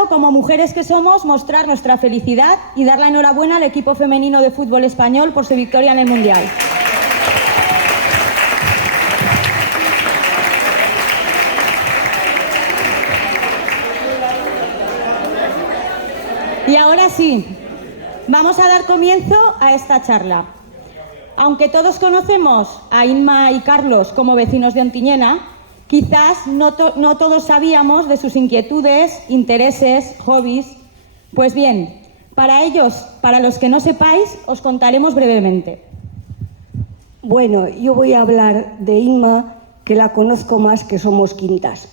tocado, como mujeres que somos, mostrar nuestra felicidad y dar la enhorabuena al equipo femenino de fútbol español por su victoria en el Mundial. Y ahora sí, vamos a dar comienzo a esta charla. Aunque todos conocemos a Inma y Carlos como vecinos de Ontinyena, quizás no todos sabíamos de sus inquietudes, intereses, hobbies. Pues bien, para ellos, para los que no sepáis, os contaremos brevemente. Bueno, yo voy a hablar de Inma, que la conozco más que somos quintas.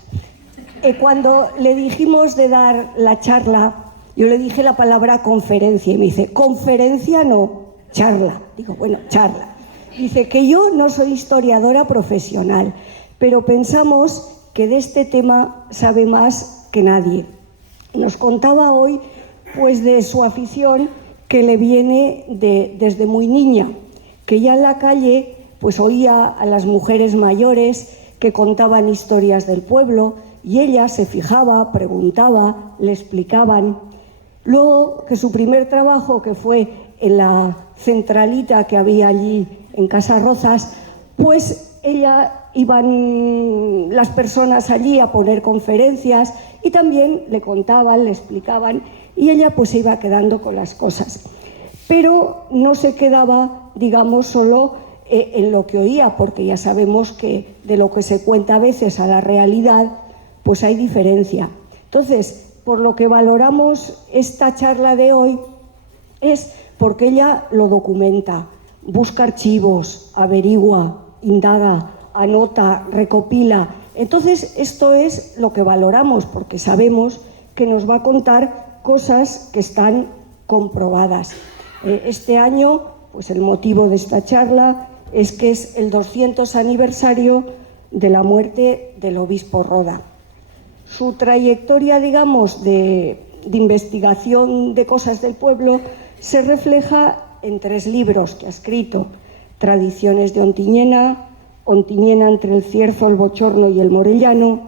Cuando le dijimos de dar la charla, yo le dije la palabra conferencia y me dice, conferencia no, charla. Digo, bueno, charla. Dice que yo no soy historiadora profesional, pero pensamos que de este tema sabe más que nadie. Nos contaba hoy pues de su afición que le viene desde muy niña, que ya en la calle pues oía a las mujeres mayores que contaban historias del pueblo y ella se fijaba, preguntaba, le explicaban. Luego que su primer trabajo, que fue en la centralita que había allí en Casa Rozas, pues iban las personas allí a poner conferencias y también le contaban, le explicaban y ella pues se iba quedando con las cosas. Pero no se quedaba, digamos, solo en lo que oía, porque ya sabemos que de lo que se cuenta a veces a la realidad, pues hay diferencia. Entonces, por lo que valoramos esta charla de hoy es porque ella lo documenta, busca archivos, averigua, indaga, anota, recopila. Entonces, esto es lo que valoramos, porque sabemos que nos va a contar cosas que están comprobadas. Este año, pues el motivo de esta charla es que es el 200 aniversario de la muerte del obispo Roda. Su trayectoria, digamos, de investigación de cosas del pueblo se refleja en 3 libros que ha escrito: Tradiciones de Ontinyena, Ontinyena entre el Cierzo, el Bochorno y el Morellano,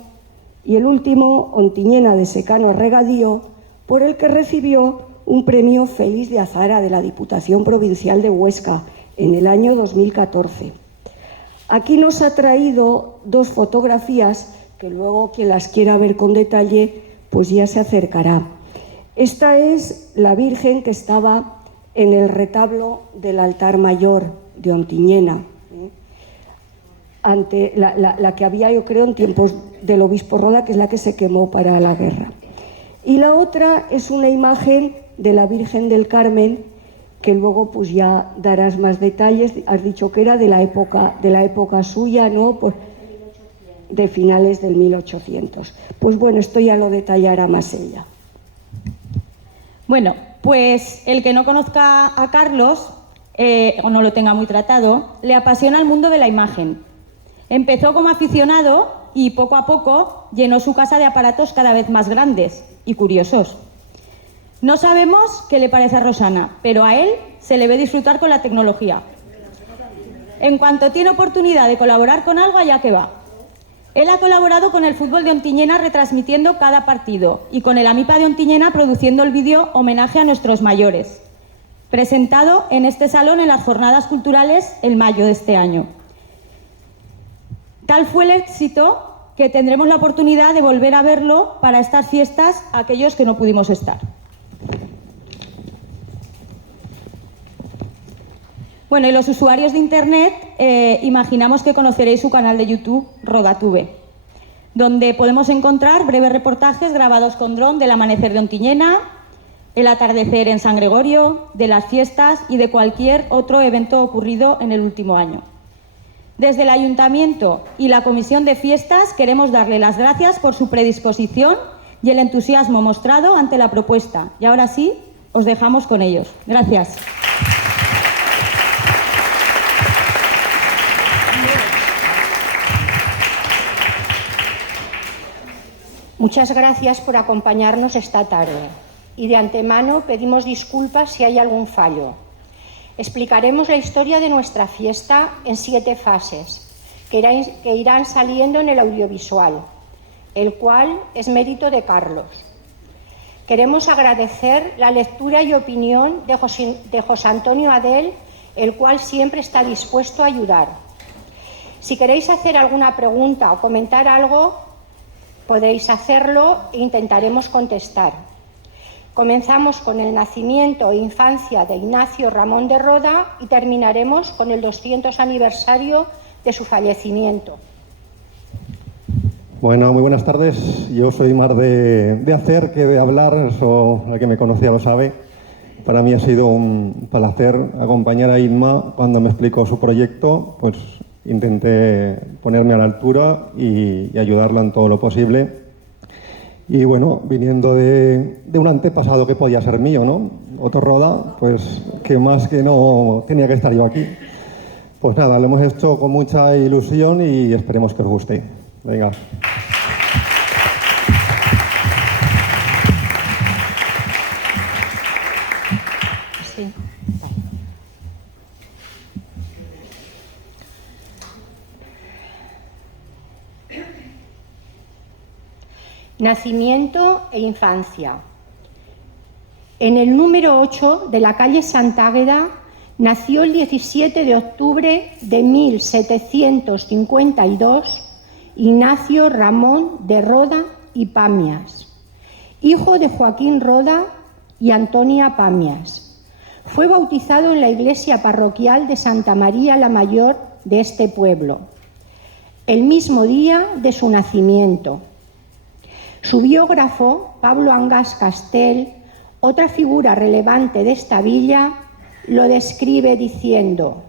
y el último, Ontinyena de secano a regadío, por el que recibió un premio Félix de Azara de la Diputación Provincial de Huesca en el año 2014. Aquí nos ha traído 2 fotografías que luego quien las quiera ver con detalle pues ya se acercará. Esta es la Virgen que estaba en el retablo del altar mayor de Ontinyena, ante la que había, yo creo, en tiempos del obispo Roda, que es la que se quemó para la guerra. Y la otra es una imagen de la Virgen del Carmen, que luego pues ya darás más detalles. Has dicho que era de la época suya, ¿no? Pues de finales del 1800. Pues bueno, esto ya lo detallará más ella. Bueno, pues el que no conozca a Carlos o no lo tenga muy tratado, le apasiona el mundo de la imagen. Empezó como aficionado y poco a poco llenó su casa de aparatos cada vez más grandes y curiosos. No sabemos qué le parece a Rosana, pero a él se le ve disfrutar con la tecnología. En cuanto tiene oportunidad de colaborar con algo, allá que va. Él ha colaborado con el fútbol de Ontinyena retransmitiendo cada partido y con el AMIPA de Ontinyena produciendo el vídeo Homenaje a nuestros mayores, presentado en este salón en las Jornadas Culturales en mayo de este año. Tal fue el éxito que tendremos la oportunidad de volver a verlo para estas fiestas a aquellos que no pudimos estar. Bueno, y los usuarios de Internet imaginamos que conoceréis su canal de YouTube, Rodatube, donde podemos encontrar breves reportajes grabados con dron del amanecer de Ontinyena, el atardecer en San Gregorio, de las fiestas y de cualquier otro evento ocurrido en el último año. Desde el Ayuntamiento y la Comisión de Fiestas queremos darle las gracias por su predisposición y el entusiasmo mostrado ante la propuesta. Y ahora sí, os dejamos con ellos. Gracias. Muchas gracias por acompañarnos esta tarde y de antemano pedimos disculpas si hay algún fallo. Explicaremos la historia de nuestra fiesta en 7 fases que irán saliendo en el audiovisual, el cual es mérito de Carlos. Queremos agradecer la lectura y opinión de José Antonio Adel, el cual siempre está dispuesto a ayudar. Si queréis hacer alguna pregunta o comentar algo, podréis hacerlo e intentaremos contestar. Comenzamos con el nacimiento e infancia de Ignacio Ramón de Roda y terminaremos con el 200 aniversario de su fallecimiento. Bueno, muy buenas tardes. Yo soy más de hacer que de hablar, eso la que me conocía lo sabe. Para mí ha sido un placer acompañar a Inma cuando me explicó su proyecto, pues intenté ponerme a la altura y ayudarla en todo lo posible. Y bueno, viniendo de un antepasado que podía ser mío, ¿no? Otto Roda, pues que más que no tenía que estar yo aquí. Pues nada, lo hemos hecho con mucha ilusión y esperemos que os guste. Venga. Sí. Nacimiento e infancia. En el número 8 de la calle Santa Águeda nació el 17 de octubre de 1752 Ignacio Ramón de Roda y Pamias, hijo de Joaquín Roda y Antonia Pamias. Fue bautizado en la iglesia parroquial de Santa María la Mayor de este pueblo, el mismo día de su nacimiento. Su biógrafo, Pablo Angas Castel, otra figura relevante de esta villa, lo describe diciendo: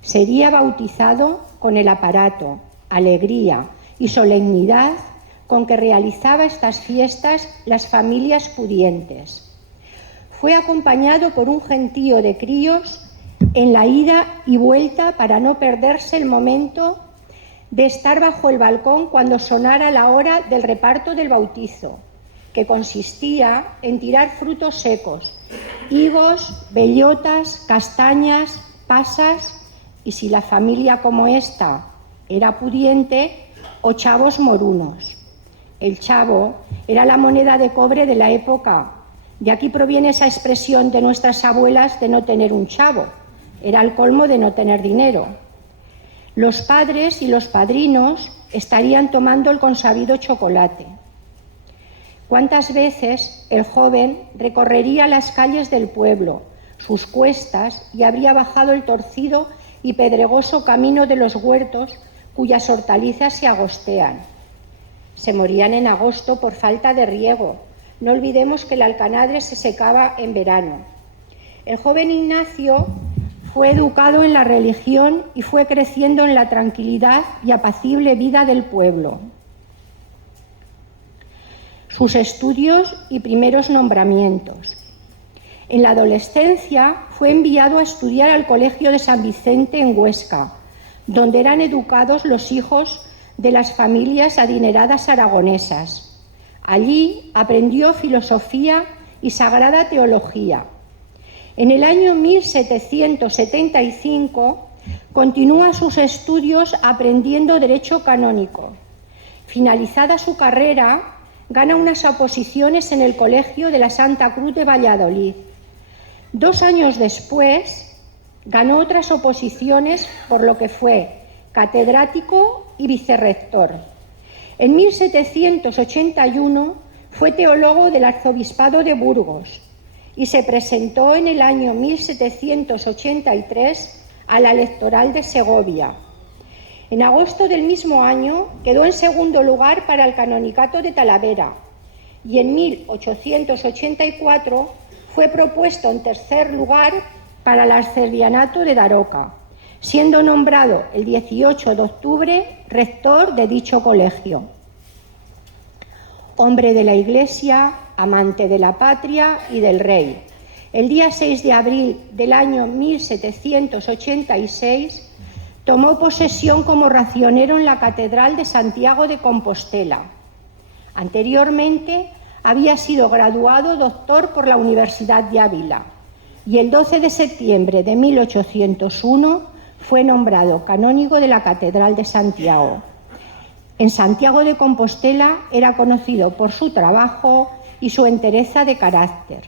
sería bautizado con el aparato, alegría y solemnidad con que realizaba estas fiestas las familias pudientes. Fue acompañado por un gentío de críos en la ida y vuelta para no perderse el momento de estar bajo el balcón cuando sonara la hora del reparto del bautizo, que consistía en tirar frutos secos, higos, bellotas, castañas, pasas y, si la familia como esta era pudiente, ochavos morunos. El chavo era la moneda de cobre de la época. De aquí proviene esa expresión de nuestras abuelas de no tener un chavo. Era el colmo de no tener dinero. Los padres y los padrinos estarían tomando el consabido chocolate. ¿Cuántas veces el joven recorrería las calles del pueblo, sus cuestas, y habría bajado el torcido y pedregoso camino de los huertos cuyas hortalizas se agostean? Se morían en agosto por falta de riego. No olvidemos que el alcanadre se secaba en verano. El joven Ignacio fue educado en la religión y fue creciendo en la tranquilidad y apacible vida del pueblo. Sus estudios y primeros nombramientos. En la adolescencia fue enviado a estudiar al Colegio de San Vicente en Huesca, donde eran educados los hijos de las familias adineradas aragonesas. Allí aprendió filosofía y sagrada teología. En el año 1775 continúa sus estudios aprendiendo derecho canónico. Finalizada su carrera, gana unas oposiciones en el Colegio de la Santa Cruz de Valladolid. 2 años después, ganó otras oposiciones, por lo que fue catedrático y vicerrector. En 1781 fue teólogo del Arzobispado de Burgos y se presentó en el año 1783 a la electoral de Segovia. En agosto del mismo año quedó en segundo lugar para el canonicato de Talavera y en 1884 fue propuesto en tercer lugar para el arcedianato de Daroca, siendo nombrado el 18 de octubre rector de dicho colegio. Hombre de la Iglesia, amante de la patria y del rey. El día 6 de abril del año 1786 tomó posesión como racionero en la Catedral de Santiago de Compostela. Anteriormente había sido graduado doctor por la Universidad de Ávila y el 12 de septiembre de 1801 fue nombrado canónigo de la Catedral de Santiago. En Santiago de Compostela era conocido por su trabajo y su entereza de carácter.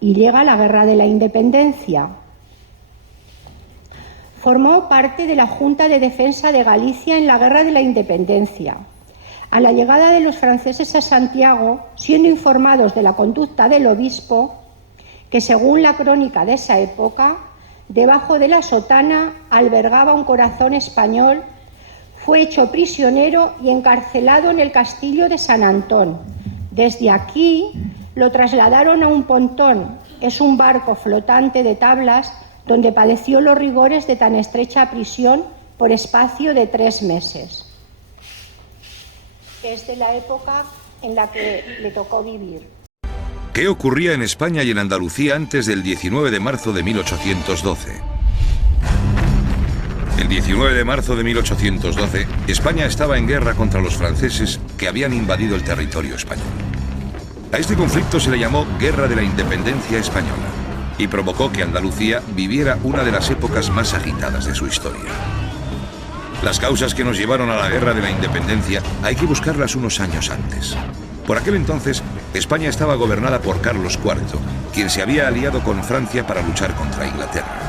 Y llega la Guerra de la Independencia. Formó parte de la Junta de Defensa de Galicia en la Guerra de la Independencia. A la llegada de los franceses a Santiago, siendo informados de la conducta del obispo, que según la crónica de esa época, debajo de la sotana albergaba un corazón español, fue hecho prisionero y encarcelado en el castillo de San Antón. Desde aquí lo trasladaron a un pontón, es un barco flotante de tablas donde padeció los rigores de tan estrecha prisión por espacio de 3 meses. Es de la época en la que le tocó vivir. ¿Qué ocurría en España y en Andalucía antes del 19 de marzo de 1812? El 19 de marzo de 1812, España estaba en guerra contra los franceses que habían invadido el territorio español. A este conflicto se le llamó Guerra de la Independencia Española y provocó que Andalucía viviera una de las épocas más agitadas de su historia. Las causas que nos llevaron a la Guerra de la Independencia hay que buscarlas unos años antes. Por aquel entonces, España estaba gobernada por Carlos IV, quien se había aliado con Francia para luchar contra Inglaterra.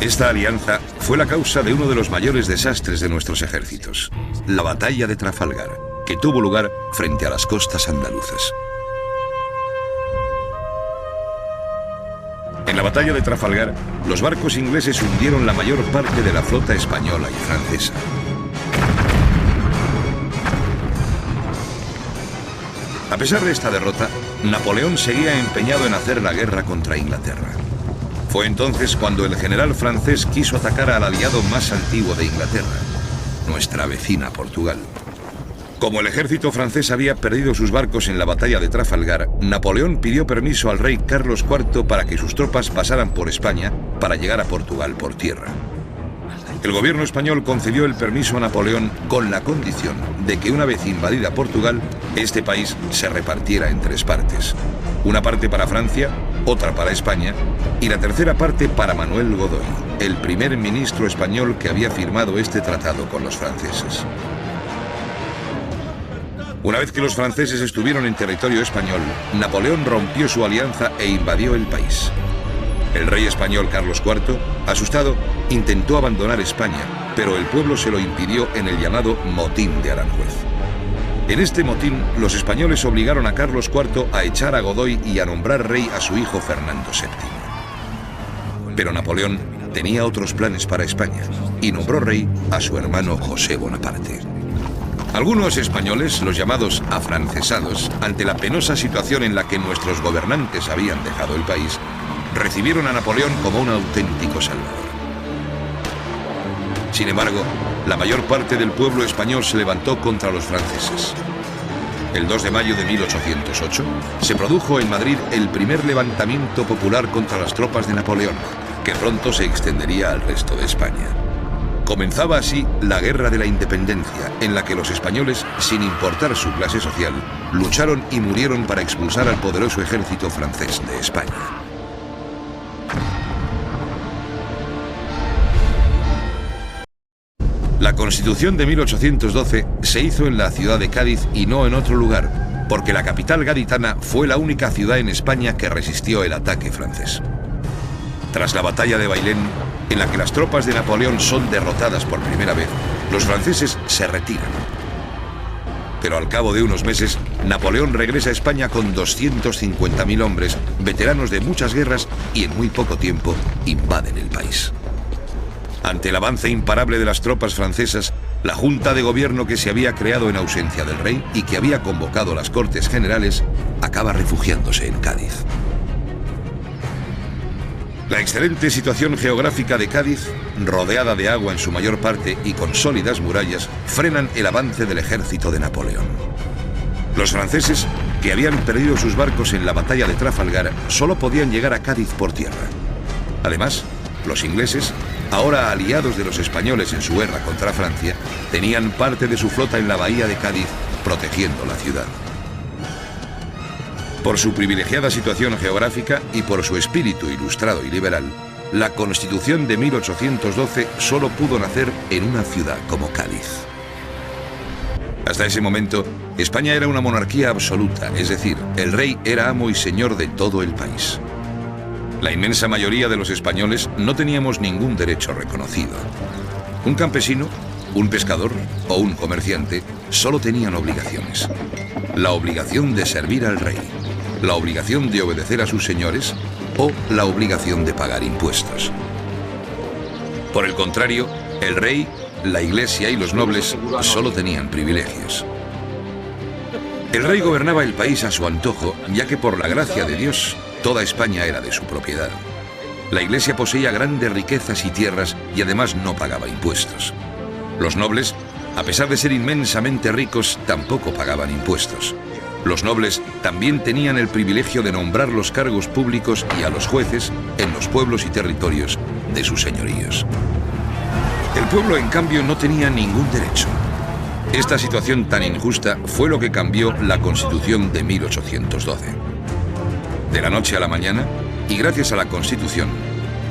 Esta alianza fue la causa de uno de los mayores desastres de nuestros ejércitos, la Batalla de Trafalgar, que tuvo lugar frente a las costas andaluzas. En la Batalla de Trafalgar, los barcos ingleses hundieron la mayor parte de la flota española y francesa. A pesar de esta derrota, Napoleón seguía empeñado en hacer la guerra contra Inglaterra. Fue entonces cuando el general francés quiso atacar al aliado más antiguo de Inglaterra, nuestra vecina Portugal. Como el ejército francés había perdido sus barcos en la batalla de Trafalgar, Napoleón pidió permiso al rey Carlos IV para que sus tropas pasaran por España para llegar a Portugal por tierra. El gobierno español concedió el permiso a Napoleón con la condición de que una vez invadida Portugal, este país se repartiera en 3 partes. Una parte para Francia, otra para España y la tercera parte para Manuel Godoy, el primer ministro español que había firmado este tratado con los franceses. Una vez que los franceses estuvieron en territorio español, Napoleón rompió su alianza e invadió el país. El rey español Carlos IV, asustado, intentó abandonar España, pero el pueblo se lo impidió en el llamado Motín de Aranjuez. En este motín, los españoles obligaron a Carlos IV a echar a Godoy y a nombrar rey a su hijo Fernando VII. Pero Napoleón tenía otros planes para España y nombró rey a su hermano José Bonaparte. Algunos españoles, los llamados afrancesados, ante la penosa situación en la que nuestros gobernantes habían dejado el país, recibieron a Napoleón como un auténtico salvador. Sin embargo, la mayor parte del pueblo español se levantó contra los franceses. El 2 de mayo de 1808 se produjo en Madrid el primer levantamiento popular contra las tropas de Napoleón, que pronto se extendería al resto de España. Comenzaba así la Guerra de la Independencia, en la que los españoles, sin importar su clase social, lucharon y murieron para expulsar al poderoso ejército francés de España. La Constitución de 1812 se hizo en la ciudad de Cádiz y no en otro lugar, porque la capital gaditana fue la única ciudad en España que resistió el ataque francés. Tras la batalla de Bailén, en la que las tropas de Napoleón son derrotadas por primera vez, los franceses se retiran. Pero al cabo de unos meses, Napoleón regresa a España con 250.000 hombres, veteranos de muchas guerras, y en muy poco tiempo invaden el país. Ante el avance imparable de las tropas francesas, la Junta de Gobierno que se había creado en ausencia del rey y que había convocado las Cortes Generales, acaba refugiándose en Cádiz. La excelente situación geográfica de Cádiz, rodeada de agua en su mayor parte y con sólidas murallas, frenan el avance del ejército de Napoleón. Los franceses, que habían perdido sus barcos en la batalla de Trafalgar, solo podían llegar a Cádiz por tierra. Además, los ingleses, ahora aliados de los españoles en su guerra contra Francia, tenían parte de su flota en la bahía de Cádiz, protegiendo la ciudad. Por su privilegiada situación geográfica y por su espíritu ilustrado y liberal, la Constitución de 1812 solo pudo nacer en una ciudad como Cádiz. Hasta ese momento, España era una monarquía absoluta, es decir, el rey era amo y señor de todo el país. La inmensa mayoría de los españoles no teníamos ningún derecho reconocido. Un campesino, un pescador o un comerciante solo tenían obligaciones. La obligación de servir al rey, la obligación de obedecer a sus señores o la obligación de pagar impuestos. Por el contrario, el rey, la iglesia y los nobles solo tenían privilegios. El rey gobernaba el país a su antojo, ya que por la gracia de Dios, toda España era de su propiedad. La iglesia poseía grandes riquezas y tierras y además no pagaba impuestos. Los nobles, a pesar de ser inmensamente ricos, tampoco pagaban impuestos. Los nobles también tenían el privilegio de nombrar los cargos públicos y a los jueces en los pueblos y territorios de sus señoríos. El pueblo, en cambio, no tenía ningún derecho. Esta situación tan injusta fue lo que cambió la Constitución de 1812. De la noche a la mañana, y gracias a la Constitución,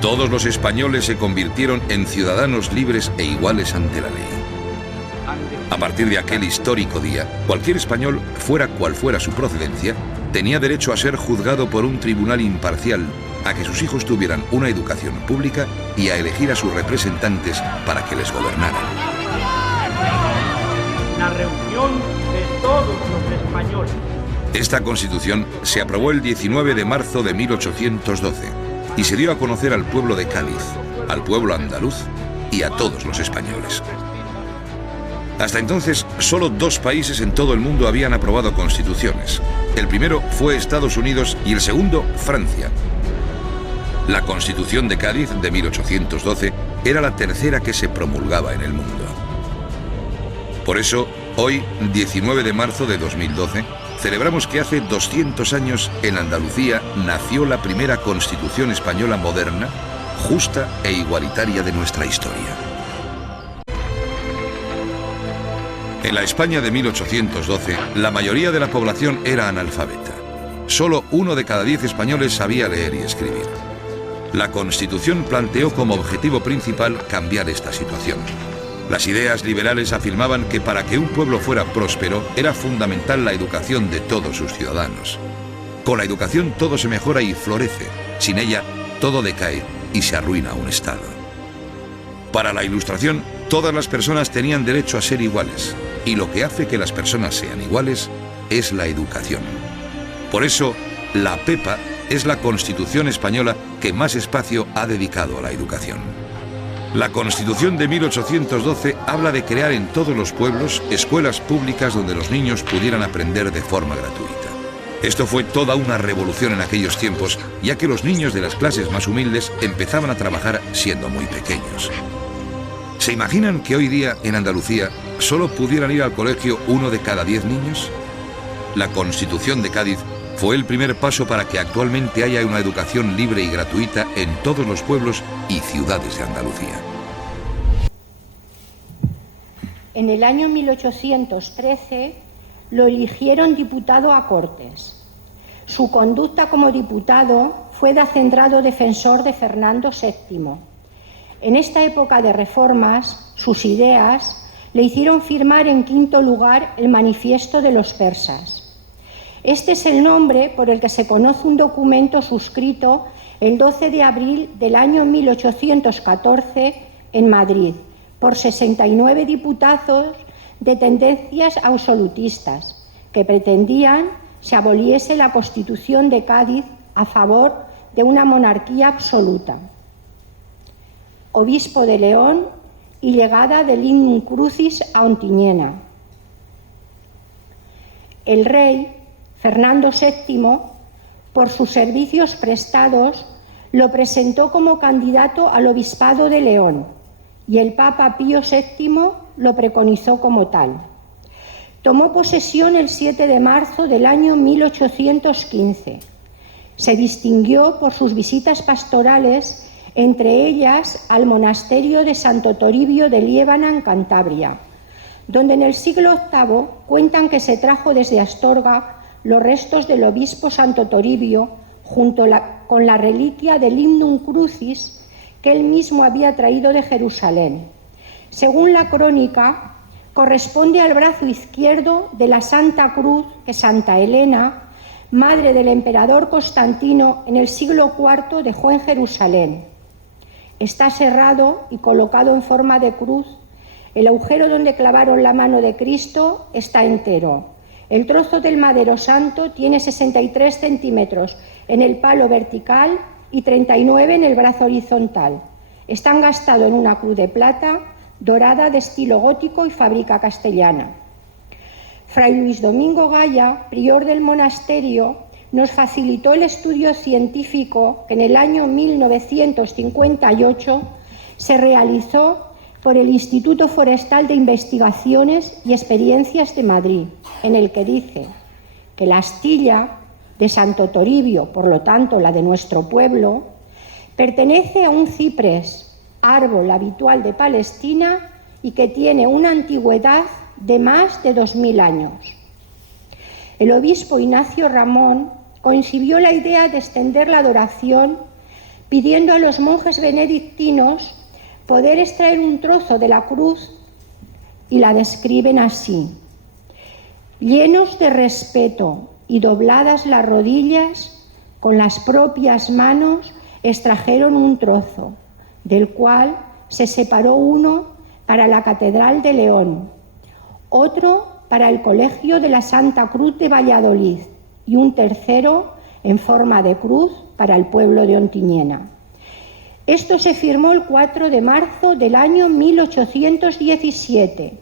todos los españoles se convirtieron en ciudadanos libres e iguales ante la ley. A partir de aquel histórico día, cualquier español, fuera cual fuera su procedencia, tenía derecho a ser juzgado por un tribunal imparcial, a que sus hijos tuvieran una educación pública y a elegir a sus representantes para que les gobernaran. La reunión de todos los españoles. Esta Constitución se aprobó el 19 de marzo de 1812 y se dio a conocer al pueblo de Cádiz, al pueblo andaluz y a todos los españoles. Hasta entonces, solo 2 países en todo el mundo habían aprobado constituciones. El primero fue Estados Unidos y el segundo, Francia. La Constitución de Cádiz de 1812 era la tercera que se promulgaba en el mundo. Por eso, hoy, 19 de marzo de 2012, celebramos que hace 200 años en Andalucía nació la primera Constitución española moderna, justa e igualitaria de nuestra historia. En la España de 1812, la mayoría de la población era analfabeta. Solo 1 de cada 10 españoles sabía leer y escribir. La Constitución planteó como objetivo principal cambiar esta situación. Las ideas liberales afirmaban que para que un pueblo fuera próspero era fundamental la educación de todos sus ciudadanos. Con la educación todo se mejora y florece. Sin ella, todo decae y se arruina un Estado. Para la Ilustración, todas las personas tenían derecho a ser iguales, y lo que hace que las personas sean iguales es la educación. Por eso, la PEPA es la Constitución española que más espacio ha dedicado a la educación. La Constitución de 1812 habla de crear en todos los pueblos escuelas públicas donde los niños pudieran aprender de forma gratuita. Esto fue toda una revolución en aquellos tiempos, ya que los niños de las clases más humildes empezaban a trabajar siendo muy pequeños. ¿Se imaginan que hoy día en Andalucía solo pudieran ir al colegio 1 de cada 10 niños? La Constitución de Cádiz fue el primer paso para que actualmente haya una educación libre y gratuita en todos los pueblos y ciudades de Andalucía. En el año 1813 lo eligieron diputado a Cortes. Su conducta como diputado fue de acendrado defensor de Fernando VII. En esta época de reformas, sus ideas le hicieron firmar en 5º lugar el Manifiesto de los Persas. Este es el nombre por el que se conoce un documento suscrito el 12 de abril del año 1814 en Madrid por 69 diputados de tendencias absolutistas que pretendían se aboliese la Constitución de Cádiz a favor de una monarquía absoluta. Obispo de León y llegada del Lignum Crucis a Ontinyena. El rey Fernando VII, por sus servicios prestados, lo presentó como candidato al obispado de León y el Papa Pío VII lo preconizó como tal. Tomó posesión el 7 de marzo del año 1815. Se distinguió por sus visitas pastorales, entre ellas al monasterio de Santo Toribio de Liébana, en Cantabria, donde en el siglo VIII cuentan que se trajo desde Astorga los restos del obispo Santo Toribio junto con la reliquia del Lignum Crucis que él mismo había traído de Jerusalén. Según la crónica, corresponde al brazo izquierdo de la Santa Cruz que Santa Elena, madre del emperador Constantino, en el siglo IV dejó en Jerusalén. Está cerrado y colocado en forma de cruz. El agujero donde clavaron la mano de Cristo está entero. El trozo del madero santo tiene 63 centímetros en el palo vertical y 39 en el brazo horizontal. Está engastado en una cruz de plata dorada de estilo gótico y fábrica castellana. Fray Luis Domingo Gaya, prior del monasterio, nos facilitó el estudio científico que en el año 1958 se realizó por el Instituto Forestal de Investigaciones y Experiencias de Madrid, en el que dice que la astilla de Santo Toribio, por lo tanto la de nuestro pueblo, pertenece a un ciprés, árbol habitual de Palestina y que tiene una antigüedad de más de 2000 años. El obispo Ignacio Ramón concibió la idea de extender la adoración pidiendo a los monjes benedictinos poder extraer un trozo de la cruz y la describen así: llenos de respeto y dobladas las rodillas, con las propias manos extrajeron un trozo, del cual se separó uno para la Catedral de León, otro para el Colegio de la Santa Cruz de Valladolid y un tercero en forma de cruz para el pueblo de Ontinyena. Esto se firmó el 4 de marzo del año 1817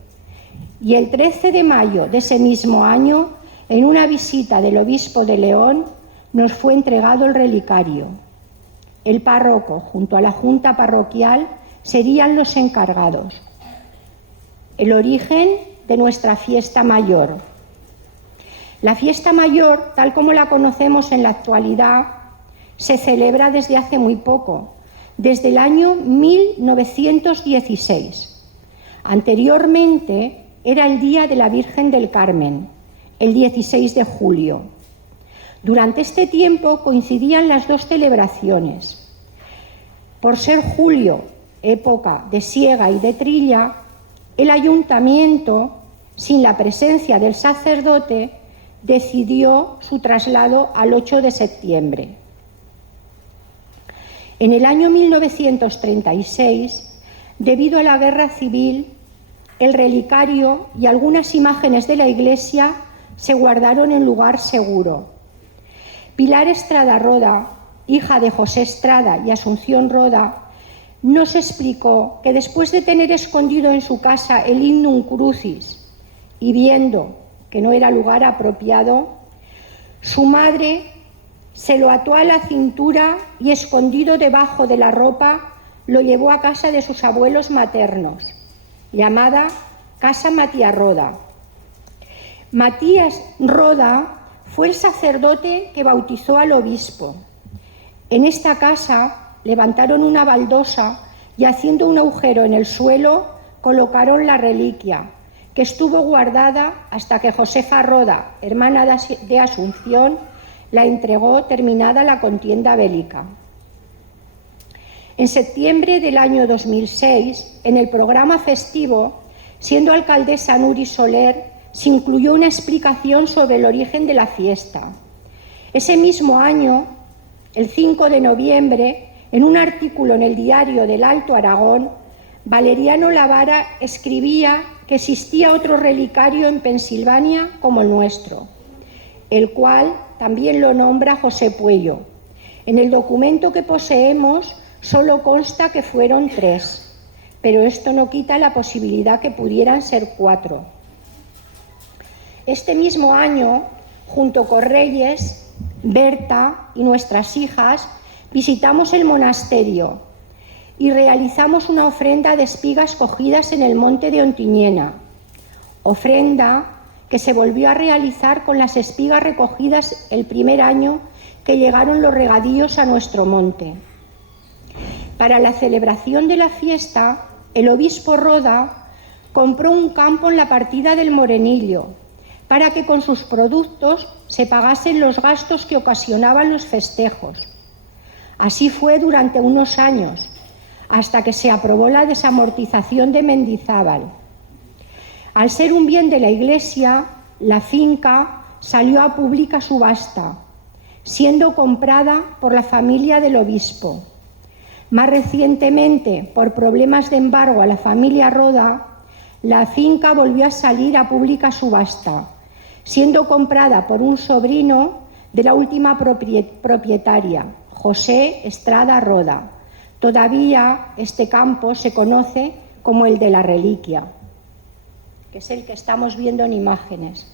y el 13 de mayo de ese mismo año, en una visita del obispo de León, nos fue entregado el relicario. El párroco, junto a la junta parroquial, serían los encargados. El origen de nuestra fiesta mayor. La fiesta mayor, tal como la conocemos en la actualidad, se celebra desde hace muy poco, desde el año 1916. Anteriormente era el Día de la Virgen del Carmen, el 16 de julio. Durante este tiempo coincidían las dos celebraciones. Por ser julio, época de siega y de trilla, el ayuntamiento, sin la presencia del sacerdote, decidió su traslado al 8 de septiembre. En el año 1936, debido a la guerra civil, el relicario y algunas imágenes de la iglesia se guardaron en lugar seguro. Pilar Estrada Roda, hija de José Estrada y Asunción Roda, nos explicó que después de tener escondido en su casa el Innum Crucis y viendo que no era lugar apropiado, su madre se lo ató a la cintura y, escondido debajo de la ropa, lo llevó a casa de sus abuelos maternos, llamada Casa Matías Roda. Matías Roda fue el sacerdote que bautizó al obispo. En esta casa levantaron una baldosa y, haciendo un agujero en el suelo, colocaron la reliquia, que estuvo guardada hasta que Josefa Roda, hermana de Asunción, la entregó terminada la contienda bélica. En septiembre del año 2006, en el programa festivo, siendo alcaldesa Nuri Soler, se incluyó una explicación sobre el origen de la fiesta. Ese mismo año, el 5 de noviembre, en un artículo en el Diario del Alto Aragón, Valeriano Lavara escribía que existía otro relicario en Pensilvania como el nuestro, el cual también lo nombra José Puello. En el documento que poseemos solo consta que fueron 3, pero esto no quita la posibilidad que pudieran ser 4. Este mismo año, junto con Reyes, Berta y nuestras hijas, visitamos el monasterio y realizamos una ofrenda de espigas cogidas en el monte de Ontinyena, ofrenda que se volvió a realizar con las espigas recogidas el primer año que llegaron los regadíos a nuestro monte. Para la celebración de la fiesta, el obispo Roda compró un campo en la partida del Morenillo para que con sus productos se pagasen los gastos que ocasionaban los festejos. Así fue durante unos años, hasta que se aprobó la desamortización de Mendizábal. Al ser un bien de la Iglesia, la finca salió a pública subasta, siendo comprada por la familia del obispo. Más recientemente, por problemas de embargo a la familia Roda, la finca volvió a salir a pública subasta, siendo comprada por un sobrino de la última propietaria, José Estrada Roda. Todavía este campo se conoce como el de la Reliquia, que es el que estamos viendo en imágenes.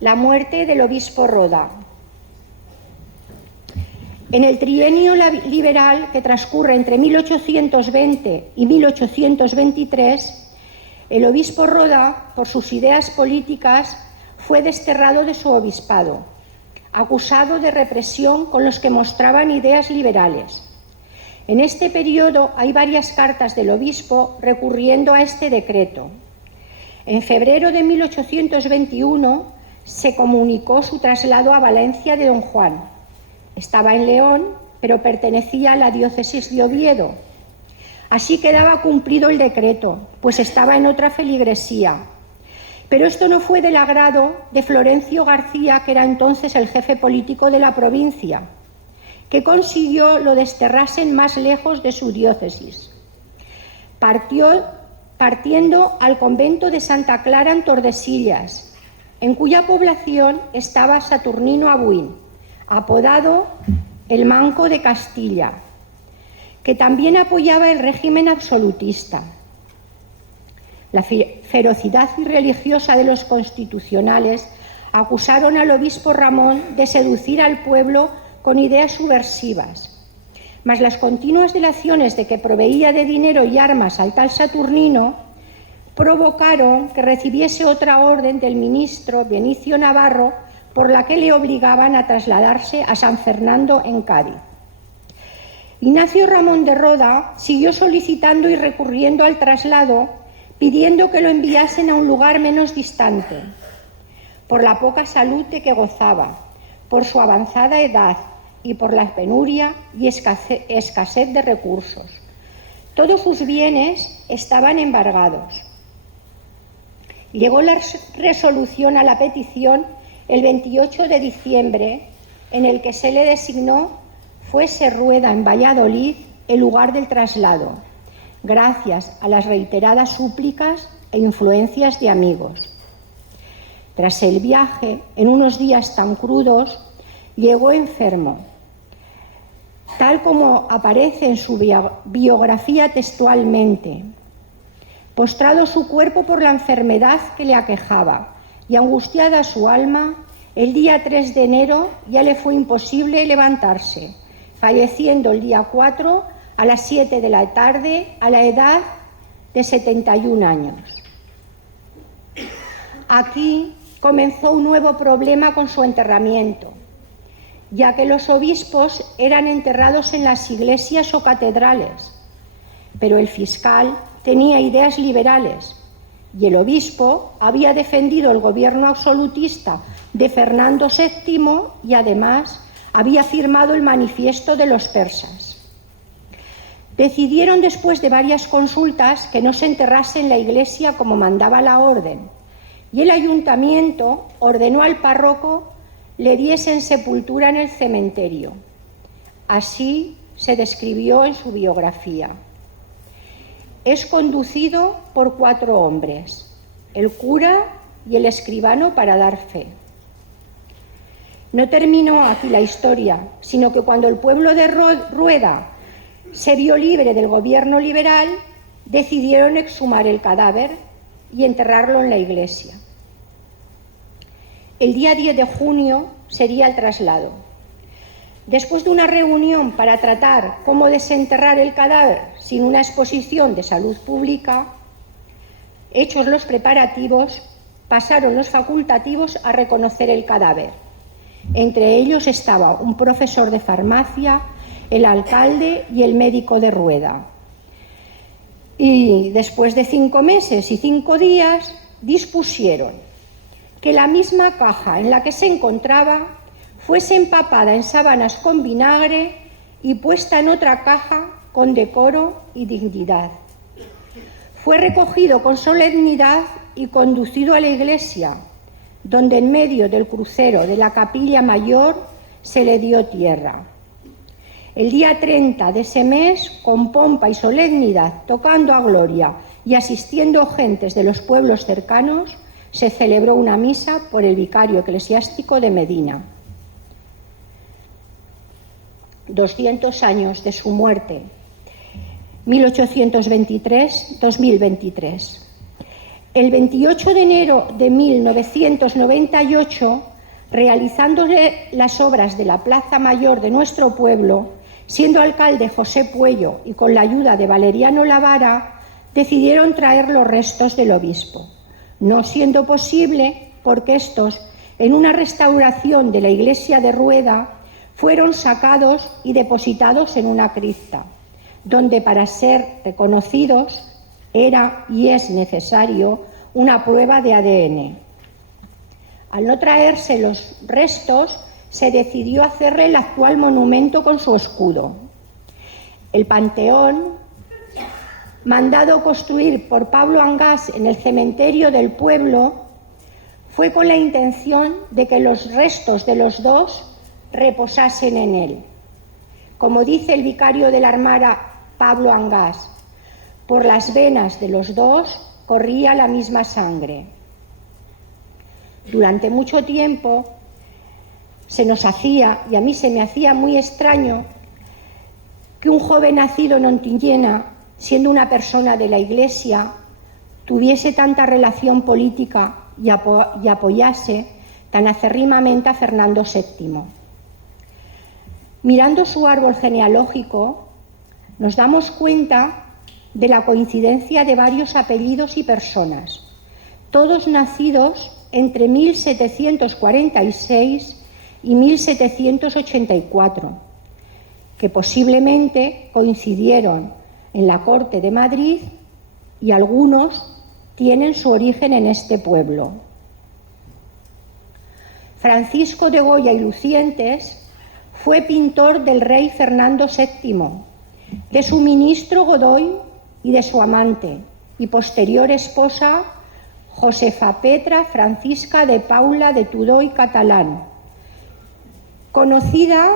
La muerte del obispo Roda. En el trienio liberal que transcurre entre 1820 y 1823, el obispo Roda, por sus ideas políticas, fue desterrado de su obispado, acusado de represión con los que mostraban ideas liberales. En este periodo hay varias cartas del obispo recurriendo a este decreto. En febrero de 1821 se comunicó su traslado a Valencia de Don Juan. Estaba en León, pero pertenecía a la diócesis de Oviedo. Así quedaba cumplido el decreto, pues estaba en otra feligresía. Pero esto no fue del agrado de Florencio García, que era entonces el jefe político de la provincia, que consiguió lo desterrasen más lejos de su diócesis. Partiendo al convento de Santa Clara en Tordesillas, en cuya población estaba Saturnino Abuín, apodado el Manco de Castilla, que también apoyaba el régimen absolutista. La ferocidad irreligiosa de los constitucionales acusaron al obispo Ramón de seducir al pueblo con ideas subversivas, mas las continuas delaciones de que proveía de dinero y armas al tal Saturnino provocaron que recibiese otra orden del ministro Benicio Navarro, por la que le obligaban a trasladarse a San Fernando en Cádiz. Ignacio Ramón de Roda siguió solicitando y recurriendo al traslado, pidiendo que lo enviasen a un lugar menos distante, por la poca salud de que gozaba, por su avanzada edad y por la penuria y escasez de recursos. Todos sus bienes estaban embargados. Llegó la resolución a la petición el 28 de diciembre, en el que se le designó fuese Rueda en Valladolid el lugar del traslado, gracias a las reiteradas súplicas e influencias de amigos. Tras el viaje, en unos días tan crudos, llegó enfermo, tal como aparece en su biografía textualmente. Postrado su cuerpo por la enfermedad que le aquejaba y angustiada su alma, el día 3 de enero ya le fue imposible levantarse, falleciendo el día 4 a las 7 de la tarde a la edad de 71 años. Aquí comenzó un nuevo problema con su enterramiento, ya que los obispos eran enterrados en las iglesias o catedrales, pero el fiscal tenía ideas liberales y el obispo había defendido el gobierno absolutista de Fernando VII y además había firmado el manifiesto de los persas. Decidieron después de varias consultas que no se enterrase en la iglesia como mandaba la orden, y el ayuntamiento ordenó al párroco le diesen sepultura en el cementerio. Así se describió en su biografía. Es conducido por 4 hombres, el cura y el escribano, para dar fe. No terminó aquí la historia, sino que cuando el pueblo de Rueda se vio libre del gobierno liberal, decidieron exhumar el cadáver y enterrarlo en la iglesia. El día 10 de junio sería el traslado. Después de una reunión para tratar cómo desenterrar el cadáver sin una exposición de salud pública, hechos los preparativos, pasaron los facultativos a reconocer el cadáver. Entre ellos estaba un profesor de farmacia, el alcalde y el médico de Rueda. Y después de 5 meses y 5 días, dispusieron que la misma caja en la que se encontraba fuese empapada en sábanas con vinagre y puesta en otra caja con decoro y dignidad. Fue recogido con solemnidad y conducido a la iglesia, donde en medio del crucero de la capilla mayor se le dio tierra. El día 30 de ese mes, con pompa y solemnidad, tocando a gloria y asistiendo gentes de los pueblos cercanos, se celebró una misa por el vicario eclesiástico de Medina. 200 años de su muerte, 1823-2023. El 28 de enero de 1998, realizándole las obras de la Plaza Mayor de nuestro pueblo, siendo alcalde José Puello y con la ayuda de Valeriano Lavara, decidieron traer los restos del obispo, no siendo posible porque estos, en una restauración de la iglesia de Rueda, fueron sacados y depositados en una cripta, donde para ser reconocidos era y es necesario una prueba de ADN. Al no traerse los restos, se decidió hacerle el actual monumento con su escudo. El panteón, mandado construir por Pablo Angás en el cementerio del pueblo, fue con la intención de que los restos de los dos reposasen en él. Como dice el vicario de la Armada, Pablo Angás, por las venas de los dos corría la misma sangre. Durante mucho tiempo se nos hacía, y a mí se me hacía muy extraño, que un joven nacido en Ontillena, siendo una persona de la Iglesia, tuviese tanta relación política y apoyase tan acérrimamente a Fernando VII. Mirando su árbol genealógico, nos damos cuenta de la coincidencia de varios apellidos y personas, todos nacidos entre 1746 y 1784, que posiblemente coincidieron en la corte de Madrid y algunos tienen su origen en este pueblo. Francisco de Goya y Lucientes fue pintor del rey Fernando VII, de su ministro Godoy y de su amante y posterior esposa Josefa Petra Francisca de Paula de Tudó y Catalán, conocida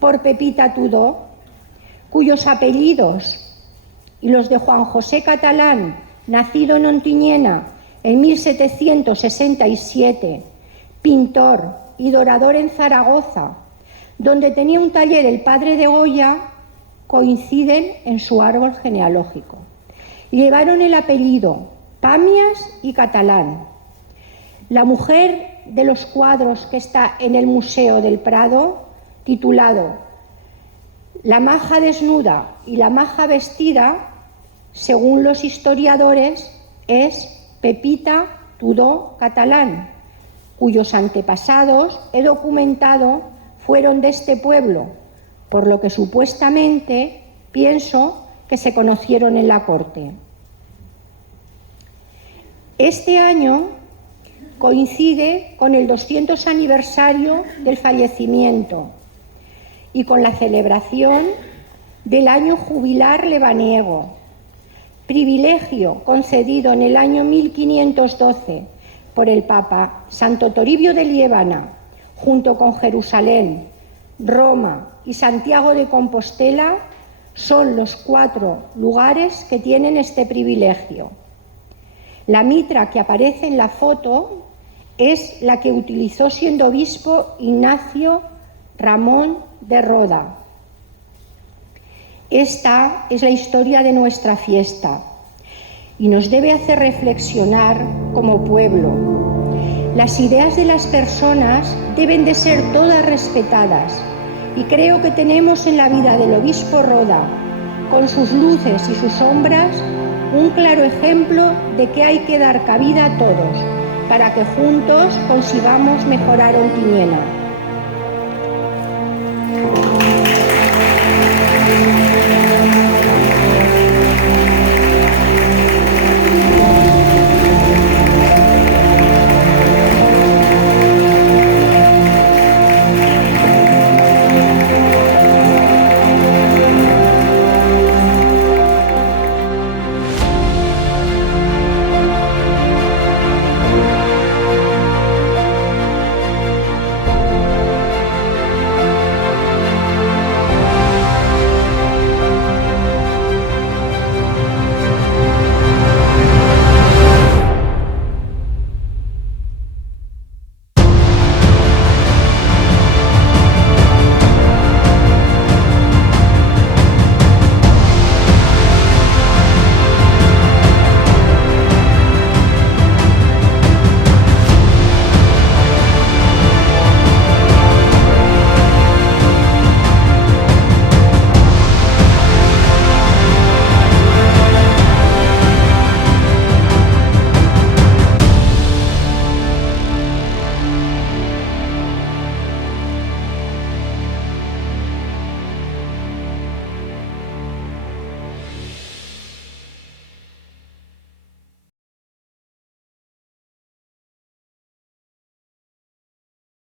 por Pepita Tudó, cuyos apellidos y los de Juan José Catalán, nacido en Ontinyena en 1767, pintor y dorador en Zaragoza, donde tenía un taller el padre de Goya, coinciden en su árbol genealógico. Llevaron el apellido Pamias y Catalán. La mujer de los cuadros que está en el Museo del Prado, titulado La maja desnuda y la maja vestida, según los historiadores, es Pepita Tudó Catalán, cuyos antepasados he documentado fueron de este pueblo, por lo que supuestamente pienso que se conocieron en la corte. Este año coincide con el 200 aniversario del fallecimiento y con la celebración del año jubilar lebaniego, privilegio concedido en el año 1512 por el Papa Santo Toribio de Liébana, junto con Jerusalén, Roma y Santiago de Compostela, son los 4 lugares que tienen este privilegio. La mitra que aparece en la foto es la que utilizó siendo obispo Ignacio Ramón de Roda. Esta es la historia de nuestra fiesta y nos debe hacer reflexionar como pueblo. Las ideas de las personas deben de ser todas respetadas y creo que tenemos en la vida del obispo Roda, con sus luces y sus sombras, un claro ejemplo de que hay que dar cabida a todos para que juntos consigamos mejorar Ontinyena.